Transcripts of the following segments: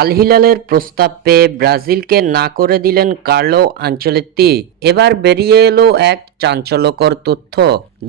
আল হিলালের প্রস্তাব পেয়ে ব্রাজিলকে না করে দিলেন কার্লো আনচেলত্তি। এবার বেরিয়ে এলো এক চাঞ্চল্যকর তথ্য।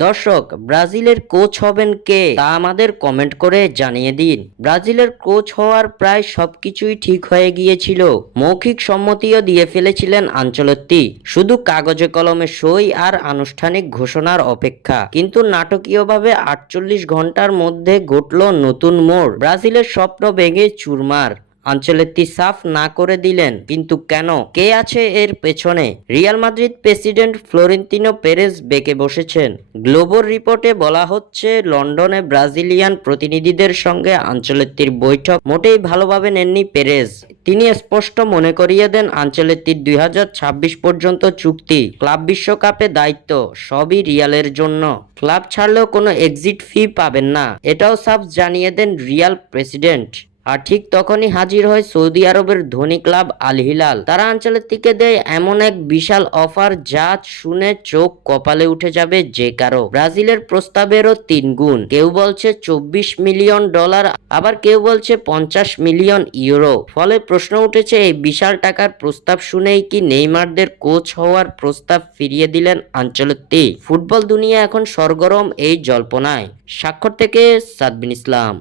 দর্শক, ব্রাজিলের কোচ হবেন কে তা আমাদের কমেন্ট করে জানিয়ে দিন। ব্রাজিলের কোচ হওয়ার প্রায় সবকিছুই ঠিক হয়ে গিয়েছিল, মৌখিক সম্মতিও দিয়ে ফেলেছিলেন আনচেলত্তি। শুধু কাগজে কলমে সই আর আনুষ্ঠানিক ঘোষণার অপেক্ষা। কিন্তু নাটকীয়ভাবে 48 ঘন্টার মধ্যে ঘটল নতুন মোড়। ব্রাজিলের স্বপ্ন ভেঙে চুরমার। আনচেলত্তি সাফ না করে দিলেন, কিন্তু কেন? কে আছে এর পেছনে? Real Madrid president Florentino Perez বেঁকে বসেছেন। গ্লোবোর রিপোর্টে বলা হচ্ছে, লন্ডনে ব্রাজিলিয়ান প্রতিনিধিদের সঙ্গে আনচেলত্তির বৈঠক মোটেই ভালোভাবে নেননি পেরেজ। তিনি স্পষ্ট মনে করিয়ে দেন, আনচেলত্তির 2026 পর্যন্ত চুক্তি, ক্লাব বিশ্বকাপে দায়িত্ব, সবই রিয়ালের জন্য। ক্লাব ছাড়লেও কোনো এক্সিট ফি পাবেন না, এটাও সাফ জানিয়ে দেন রিয়াল প্রেসিডেন্ট। আর ঠিক তখনই হাজির হয় সৌদি আরবের ধনী ক্লাব আল হিলাল। তারা আনচেলত্তিকে দেয় এমন এক বিশাল অফার যা শুনে চোখ কপালে উঠে যাবে যে কারো। ব্রাজিলের প্রস্তাবেরও 3 গুণ। কেউ বলছে $24 মিলিয়ন, আবার কেউ বলছে €50 মিলিয়ন। ফলে প্রশ্ন উঠেছে, এই বিশাল টাকার প্রস্তাব শুনেই কি নেইমারদের কোচ হওয়ার প্রস্তাব ফিরিয়ে দিলেন আনচেলত্তি? ফুটবল দুনিয়া এখন সরগরম এই জল্পনায়। স্বাক্ষর থেকে সাদবিন ইসলাম।